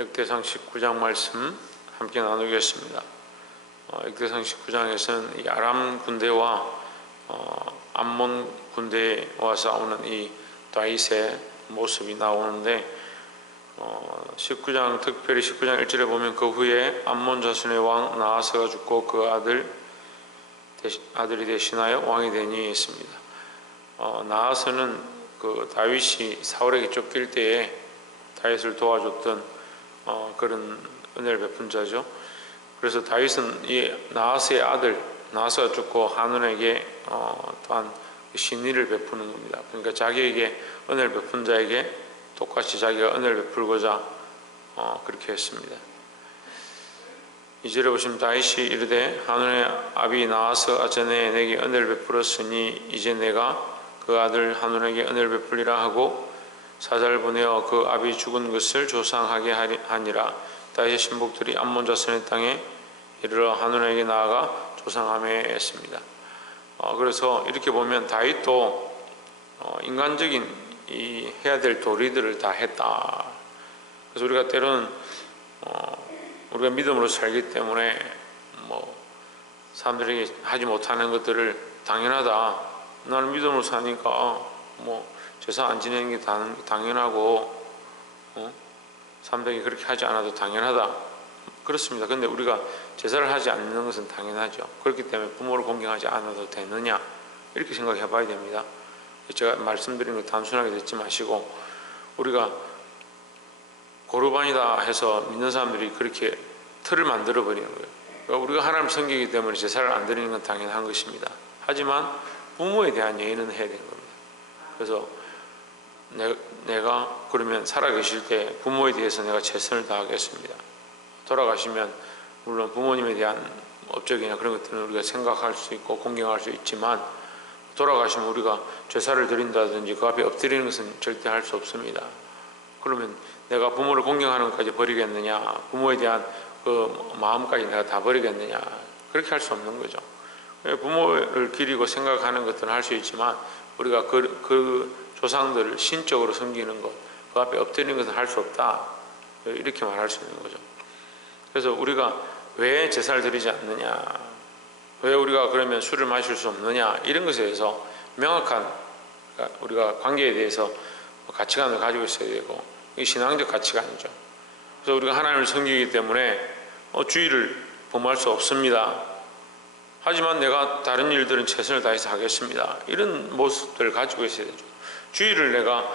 역대상 19장 말씀 함께 나누겠습니다. 역대상 19장에서는 이 아람 군대와 암몬 군대와 싸우는 이 다윗의 모습이 나오는데 19장 특별히 19장 1절에 보면 그 후에 암몬 자손의 왕 나하스가 죽고 그 아들이 대신하여 왕이 되니 했습니다. 나하스는 그 다윗이 사울에게 쫓길 때에 다윗을 도와줬던 그런 은혜를 베푼 자죠. 그래서 다윗은 이 나하스의 아들 나하스가 죽고 한운에게 또한 신의를 베푸는 겁니다. 그러니까 자기에게 은혜를 베푼 자에게 똑같이 자기가 은혜를 베풀고자 그렇게 했습니다. 2절에 보시면 다윗이 이르되 한운의 아비 나하스 아전에 내게 은혜를 베풀었으니 이제 내가 그 아들 한운에게 은혜를 베풀리라 하고 사자를 보내어 그 아비 죽은 것을 조상하게 하니라. 다윗의 신복들이 암몬 자손의 땅에 이르러 한운에게 나아가 조상하매 했습니다. 그래서 이렇게 보면 다윗도 인간적인 이 해야 될 도리들을 다 했다. 그래서 우리가 때로는 우리가 믿음으로 살기 때문에 사람들에게 하지 못하는 것들을 당연하다. 나는 믿음으로 사니까 제사 안 지내는 게 당연하고 사람들에게 그렇게 하지 않아도 당연하다. 그렇습니다. 그런데 우리가 제사를 하지 않는 것은 당연하죠. 그렇기 때문에 부모를 공경하지 않아도 되느냐 이렇게 생각해 봐야 됩니다. 제가 말씀드린 거 단순하게 듣지 마시고 우리가 고르반이다 해서 믿는 사람들이 그렇게 틀을 만들어 버리는 거예요. 그러니까 우리가 하나님을 섬기기 때문에 제사를 안 드리는 건 당연한 것입니다. 하지만 부모에 대한 예의는 해야 되는 겁니다. 그래서 내가 그러면 살아계실 때 부모에 대해서 내가 최선을 다하겠습니다. 돌아가시면 물론 부모님에 대한 업적이나 그런 것들은 우리가 생각할 수 있고 공경할 수 있지만 돌아가시면 우리가 제사를 드린다든지 그 앞에 엎드리는 것은 절대 할 수 없습니다. 그러면 내가 부모를 공경하는 것까지 버리겠느냐, 부모에 대한 그 마음까지 내가 다 버리겠느냐, 그렇게 할 수 없는 거죠. 부모를 기리고 생각하는 것들은 할 수 있지만 우리가 그 조상들을 신적으로 섬기는 것, 그 앞에 엎드리는 것은 할 수 없다, 이렇게 말할 수 있는 거죠. 그래서 우리가 왜 제사를 드리지 않느냐, 왜 우리가 그러면 술을 마실 수 없느냐, 이런 것에 대해서 명확한 우리가 관계에 대해서 가치관을 가지고 있어야 되고, 이게 신앙적 가치관이죠. 그래서 우리가 하나님을 섬기기 때문에 주의를 범할 수 없습니다. 하지만 내가 다른 일들은 최선을 다해서 하겠습니다. 이런 모습들을 가지고 있어야 되죠. 주일을 내가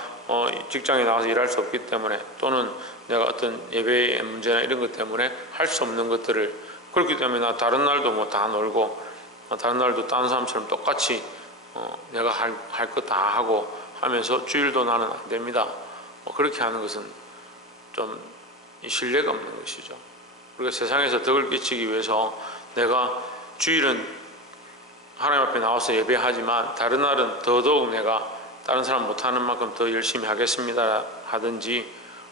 직장에 나가서 일할 수 없기 때문에 또는 내가 어떤 예배의 문제나 이런 것 때문에 할 수 없는 것들을, 그렇기 때문에 나 다른 날도 다 놀고 다른 날도 다른 사람처럼 똑같이 내가 할 것 다 하고 하면서 주일도 나는 안 됩니다. 그렇게 하는 것은 좀 신뢰가 없는 것이죠. 우리가 세상에서 덕을 끼치기 위해서 내가 주일은 하나님 앞에 나와서 예배하지만 다른 날은 더더욱 내가 다른 사람 못하는 만큼 더 열심히 하겠습니다 하든지,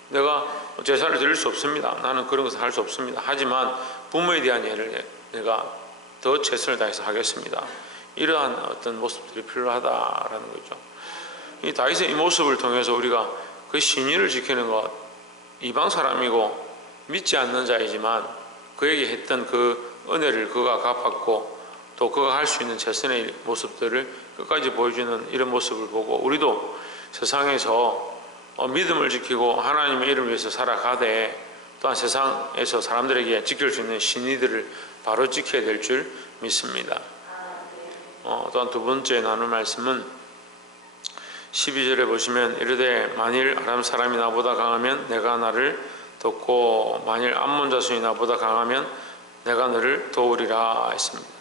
내가 제사를 드릴 수 없습니다. 나는 그런 것을 할 수 없습니다. 하지만 부모에 대한 예를 내가 더 최선을 다해서 하겠습니다. 이러한 어떤 모습들이 필요하다라는 거죠. 이 다윗의 이 모습을 통해서 우리가 그 신의를 지키는 것, 이방 사람이고 믿지 않는 자이지만 그에게 했던 그 은혜를 그가 갚았고 또 그가 할 수 있는 최선의 모습들을 끝까지 보여주는 이런 모습을 보고 우리도 세상에서 믿음을 지키고 하나님의 이름을 위해서 살아가되 또한 세상에서 사람들에게 지킬 수 있는 신의들을 바로 지켜야 될 줄 믿습니다. 또한 두 번째 나눌 말씀은 12절에 보시면 이르되 만일 아람 사람이 나보다 강하면 내가 나를 돕고 만일 암몬 자손이 나보다 강하면 내가 너를 도우리라 했습니다.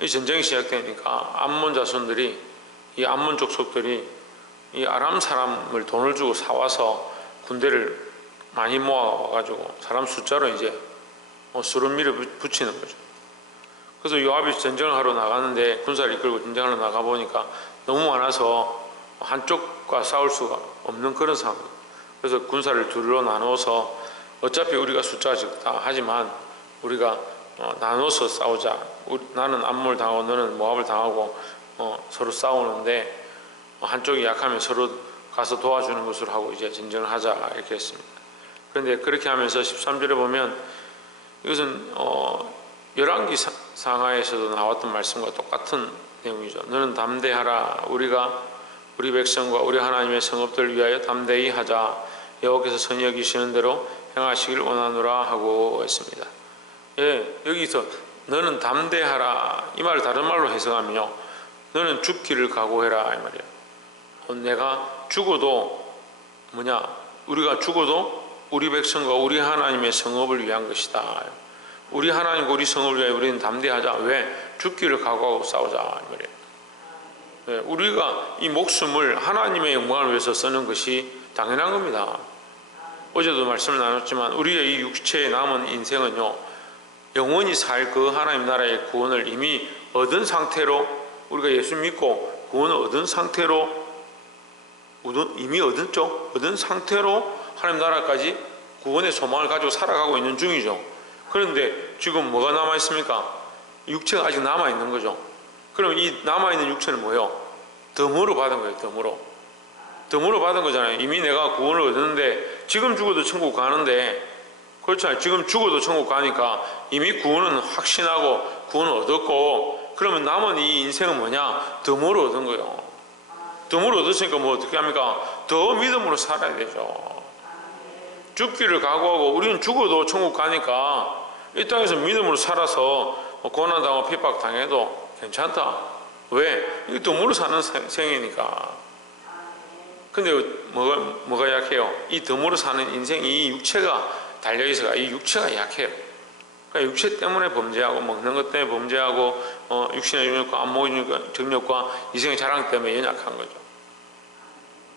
이 전쟁이 시작되니까 암몬 자손들이, 이 암몬 족속들이 이 아람 사람을 돈을 주고 사와서 군대를 많이 모아가지고 사람 숫자로 이제 수를 밀어붙이는 거죠. 그래서 요압이 전쟁을 하러 나가는데, 군사를 이끌고 전쟁하러 나가보니까 너무 많아서 한쪽과 싸울 수가 없는 그런 상황입니다. 그래서 군사를 둘로 나눠서 어차피 우리가 숫자가 적다 하지만 우리가 나눠서 싸우자, 나는 암몬을 당하고 너는 모압을 당하고 서로 싸우는데 한쪽이 약하면 서로 가서 도와주는 것으로 하고 이제 전쟁을 하자 이렇게 했습니다. 그런데 그렇게 하면서 13절에 보면 이것은 열왕기 상하에서도 나왔던 말씀과 똑같은 내용이죠. 너는 담대하라. 우리가 우리 백성과 우리 하나님의 성읍들을 위하여 담대히 하자. 여호와께서 선히 여기시는 대로 행하시길 원하노라 하고 했습니다. 예, 여기서 너는 담대하라 이 말을 다른 말로 해석하면요, 너는 죽기를 각오해라 이 말이에요. 내가 죽어도 우리가 죽어도 우리 백성과 우리 하나님의 성읍을 위한 것이다. 우리 하나님과 우리 성읍을 위하여 우리는 담대하자. 왜? 죽기를 각오하고 싸우자 이 말이에요. 예, 우리가 이 목숨을 하나님의 영광을 위해서 쓰는 것이 당연한 겁니다. 어제도 말씀을 나눴지만 우리의 이 육체에 남은 인생은요, 영원히 살 그 하나님 나라의 구원을 이미 얻은 상태로, 우리가 예수 믿고 구원을 얻은 상태로, 이미 얻은 상태로 하나님 나라까지 구원의 소망을 가지고 살아가고 있는 중이죠. 그런데 지금 뭐가 남아있습니까? 육체가 아직 남아있는 거죠. 그럼 이 남아있는 육체는 뭐예요? 덤으로 받은 거예요. 덤으로 받은 거잖아요. 이미 내가 구원을 얻었는데, 지금 죽어도 천국 가는데, 그렇잖아요. 지금 죽어도 천국 가니까 이미 구원은 확신하고 구원을 얻었고, 그러면 남은 이 인생은 뭐냐? 덤으로 얻은 거예요. 덤으로 얻었으니까 뭐 어떻게 합니까? 더 믿음으로 살아야 되죠. 죽기를 각오하고, 우리는 죽어도 천국 가니까 이 땅에서 믿음으로 살아서 고난당하고 핍박당해도 괜찮다. 왜? 이게 덤으로 사는 생이니까. 근데 뭐가 약해요? 이 덤으로 사는 인생, 이 육체가 달려있어가, 이 육체가 약해요. 그러니까 육체 때문에 범죄하고, 먹는 것 때문에 범죄하고, 육신의 정력과 안목의 정력과 이생의 자랑 때문에 연약한 거죠.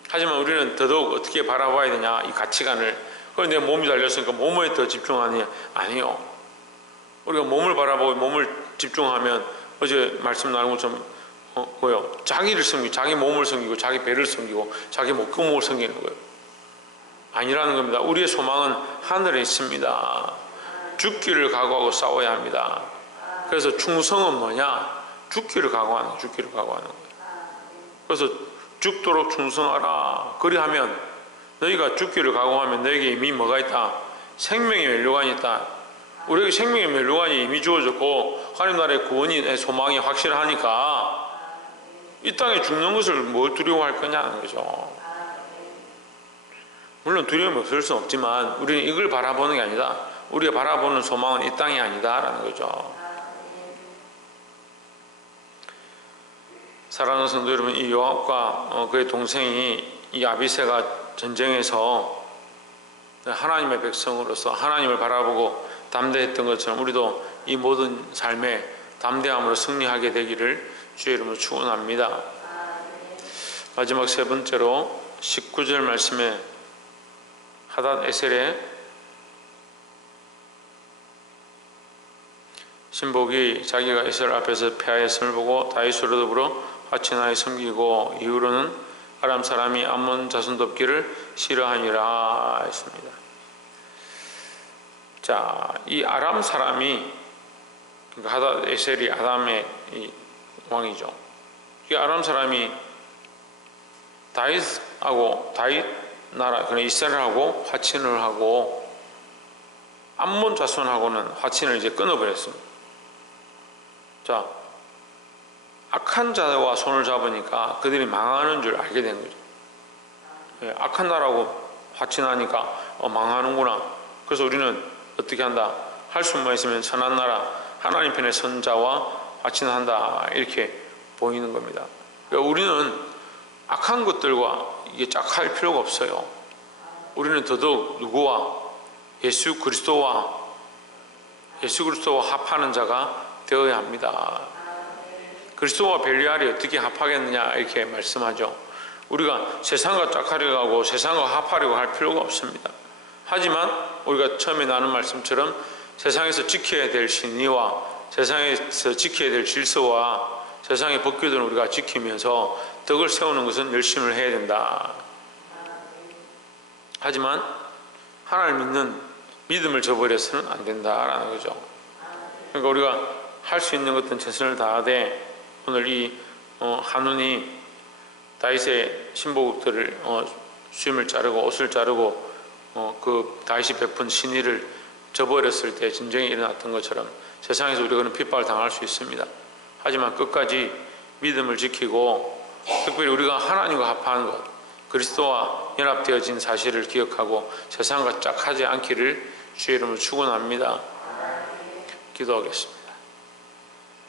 하지만 우리는 더더욱 어떻게 바라봐야 되냐, 이 가치관을. 그런데 내 몸이 달렸으니까 몸에 더 집중하느냐? 아니요. 우리가 몸을 바라보고 몸을 집중하면, 어제 말씀 나눈 것처럼 자기를 섬기고, 자기 몸을 섬기고, 자기 배를 섬기고, 자기 목구멍을 섬기는 거예요. 아니라는 겁니다. 우리의 소망은 하늘에 있습니다. 죽기를 각오하고 싸워야 합니다. 그래서 충성은 뭐냐? 죽기를 각오하는 거예요. 그래서 죽도록 충성하라. 그리하면, 너희가 죽기를 각오하면 너에게 이미 뭐가 있다? 생명의 면류관이 있다. 우리에게 생명의 면류관이 이미 주어졌고, 하나님 나라의 구원의 소망이 확실하니까 이 땅에 죽는 것을 뭘 두려워할 거냐는 거죠. 물론 두려움이 없을 수는 없지만 우리는 이걸 바라보는 게 아니다. 우리가 바라보는 소망은 이 땅이 아니다라는 거죠. 사랑하는 성도 여러분, 이 요압과 그의 동생이, 이 아비새가 전쟁에서 하나님의 백성으로서 하나님을 바라보고 담대했던 것처럼 우리도 이 모든 삶에 담대함으로 승리하게 되기를 주의 이름으로 축원합니다. 마지막 세 번째로 19절 말씀에 하닷 에셀의 신복이 자기가 에셀 앞에서 패하였음을 보고 다윗으로 더불어 화친하여 섬기고, 이후로는 아람 사람이 암몬 자손 돕기를 싫어하니라 했습니다. 자, 이 아람 사람이, 그러니까 하닷 에셀이 아람의 이 왕이죠. 이 아람 사람이 다윗하고, 다윗 나라, 그런 이스라엘하고 화친을 하고, 암몬 자손하고는 화친을 이제 끊어버렸습니다. 자, 악한 자와 손을 잡으니까 그들이 망하는 줄 알게 된 거죠. 예, 악한 나라하고 화친하니까 망하는구나. 그래서 우리는 어떻게 한다? 할 수만 있으면 선한 나라, 하나님 편의 선자와 화친한다, 이렇게 보이는 겁니다. 그러니까 우리는 악한 것들과 이게 짝할 필요가 없어요. 우리는 더더욱 누구와? 예수 그리스도와 합하는 자가 되어야 합니다. 그리스도와 벨리알이 어떻게 합하겠느냐 이렇게 말씀하죠. 우리가 세상과 짝하려고 하고 세상과 합하려고 할 필요가 없습니다. 하지만 우리가 처음에 나눈 말씀처럼 세상에서 지켜야 될 신의와 세상에서 지켜야 될 질서와 세상의 법규들을 우리가 지키면서 덕을 세우는 것은 열심을 해야 된다. 하지만 하나님을 믿는 믿음을 저버려서는 안 된다라는 거죠. 그러니까 우리가 할 수 있는 것은 최선을 다하되, 오늘 이 한운이 다윗의 신복들을 수염을 자르고 옷을 자르고 그 다윗이 베푼 신의를 저버렸을 때 진정이 일어났던 것처럼 세상에서 우리가 그런 핍박을 당할 수 있습니다. 하지만 끝까지 믿음을 지키고 특별히 우리가 하나님과 합한 것, 그리스도와 연합되어진 사실을 기억하고 세상과 짝하지 않기를 주의 이름으로 축원합니다. 기도하겠습니다.